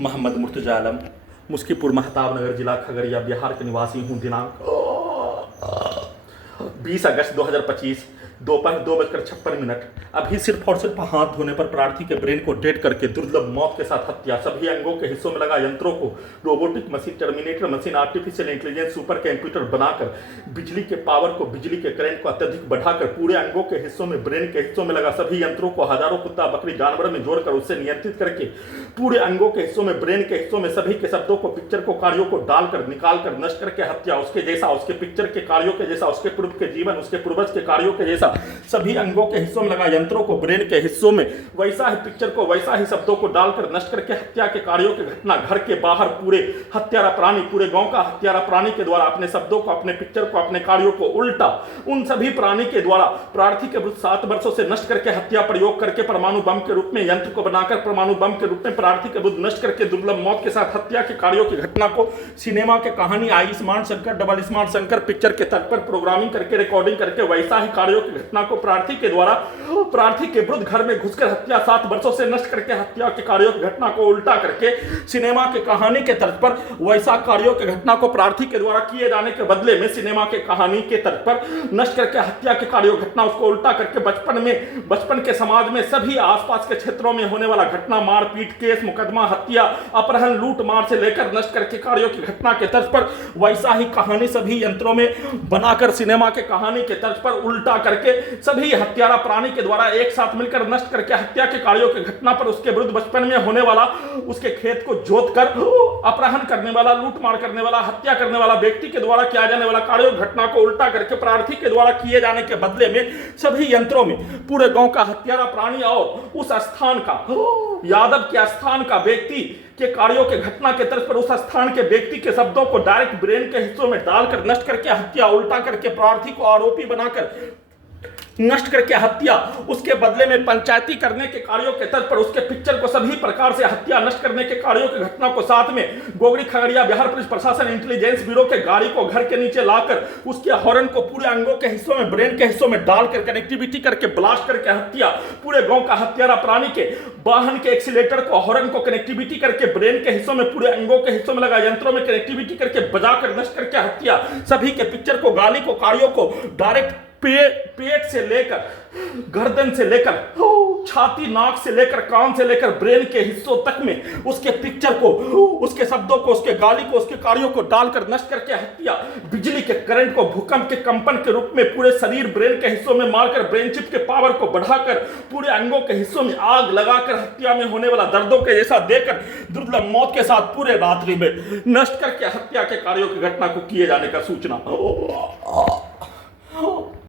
मोहम्मद मुर्तजा आलम, मुस्कीपुर महताब नगर, जिला खगड़िया, बिहार के निवासी हूँ। दिनांक 20 अगस्त 2025 दोपहर 2:56। अभी सिर्फ और सिर्फ हाथ धोने पर प्रार्थी के ब्रेन को डेड करके दुर्लभ मौत के साथ हत्या। सभी अंगों के हिस्सों में लगा यंत्रों को robotic machine, terminator machine, artificial intelligence, super computer बनाकर बिजली के पावर को, बिजली के करंट को अत्यधिक बढ़ाकर पूरे अंगों के हिस्सों में, ब्रेन के हिस्सों में लगा सभी यंत्रों को हजारों कुत्ता बकरी जानवर में जोड़कर उससे नियंत्रित करके पूरे अंगों के हिस्सों में, ब्रेन के हिस्सों में सभी के शब्दों को, पिक्चर को, कार्यों को डालकर निकालकर नष्ट करके हत्या। उसके जैसा, उसके पिक्चर के कार्यों के जैसा, उसके पूर्व के जीवन, उसके पूर्वज के कार्यों के जैसा सभी अंगों के हिस्सों में लगा यंत्रों को, ब्रेन के हिस्सों में वैसा ही पिक्चर को, वैसा ही शब्दों को डालकर नष्ट करके हत्या के कार्यों की घटना। घर के बाहर पूरे हत्यारा प्राणी, पूरे गांव का हत्यारा प्राणी के द्वारा अपने शब्दों को, अपने पिक्चर को, अपने कार्यों को उल्टा उन सभी प्राणी के द्वारा प्रार्थी के विरुद्ध 7 वर्षों से नष्ट करके हत्या, प्रयोग करके परमाणु बम के रूप में यंत्र को बनाकर परमाणु बम के रूप में प्रार्थी के विरुद्ध नष्ट करके दुर्लभ मौत के साथ हत्या के कार्यों की घटना को सिनेमा के कहानी आई smart Shankar, double smart Shankar picture के तर्ज पर प्रोग्रामिंग करके, रिकॉर्डिंग करके वैसा ही कार्यों की घटना को प्रार्थी के द्वारा प्रार्थी के विरुद्ध घर में घुसकर हत्या, 7 वर्षों से नष्ट करके हत्या के कार्यों की घटना को उल्टा करके सिनेमा के कहानी के तर्ज पर वैसा कार्यों की घटना को प्रार्थी के द्वारा किए जाने के बदले में सिनेमा के कहानी के तर्ज पर नष्ट करके हत्या के कार्यों की घटना उसको उल्टा करके बचपन के समाज में सभी आसपास के क्षेत्रों में होने वाला घटना, मारपीट, केस, मुकदमा, हत्या, अपहरण, लूट मार से लेकर नष्ट करके कार्यों की घटना के तर्ज पर वैसा ही कहानी सभी यंत्रों में बनाकर सिनेमा के कहानी के तर्ज पर उल्टा करके सभी हत्यारा प्राणी के द्वारा एक साथ मिलकर नष्ट करके हत्या के कार्यों की घटना पर उसके विरुद्ध बचपन में होने वाला, उसके खेत को जोत कर अपहरण करने वाला, लूट मार करने वाला, हत्या करने वाला व्यक्ति के द्वारा किया जाने वाला कार्यों की घटना को उल्टा करके प्रार्थी के द्वारा किए जाने के बदले में सभी यंत्रों में पूरे गांव का हत्यारा प्राणी और उस स्थान का, यादव के स्थान का व्यक्ति के कार्यों के घटना के तर्ज पर उस स्थान के व्यक्ति के शब्दों को डायरेक्ट ब्रेन के हिस्सों में डालकर नष्ट करके हत्या, उल्टा करके प्रार्थी को आरोपी बनाकर नष्ट करके हत्या, उसके बदले में पंचायती करने के कार्यों के तर्ज पर उसके पिक्चर को सभी प्रकार से हत्या, नष्ट करने के कार्यों की घटना को साथ में गोगरी खगड़िया बिहार पुलिस प्रशासन इंटेलिजेंस ब्यूरो के गाड़ी को घर के नीचे लाकर उसके हॉर्न को पूरे अंगों के हिस्सों में, ब्रेन के हिस्सों में डालकर कनेक्टिविटी करके ब्लास्ट करके हत्या, पूरे गांव का हत्यारा प्राणी के वाहन के एक्सीलेटर को, हॉर्न को कनेक्टिविटी करके ब्रेन के हिस्सों में, पूरे अंगों के हिस्सों में लगा यंत्रों में कनेक्टिविटी करके बजाकर नष्ट करके हत्या, सभी के पिक्चर को, गाली को, कार्यों को डायरेक्ट पेट से लेकर, गर्दन से लेकर, छाती, नाक से लेकर, कान से लेकर ब्रेन के हिस्सों तक में उसके पिक्चर को, उसके शब्दों को, उसके गाली को, उसके कार्यों को डालकर नष्ट करके हत्या, बिजली के करंट को भूकंप के कंपन के रूप में पूरे शरीर, ब्रेन के हिस्सों में मारकर ब्रेन चिप के पावर को बढ़ाकर पूरे अंगों के हिस्सों में आग लगाकर हत्या में होने वाला दर्दों के जैसा देकर दुर्लभ मौत के साथ पूरे रात्रि में नष्ट करके हत्या के कार्यों की घटना को किए जाने का सूचना।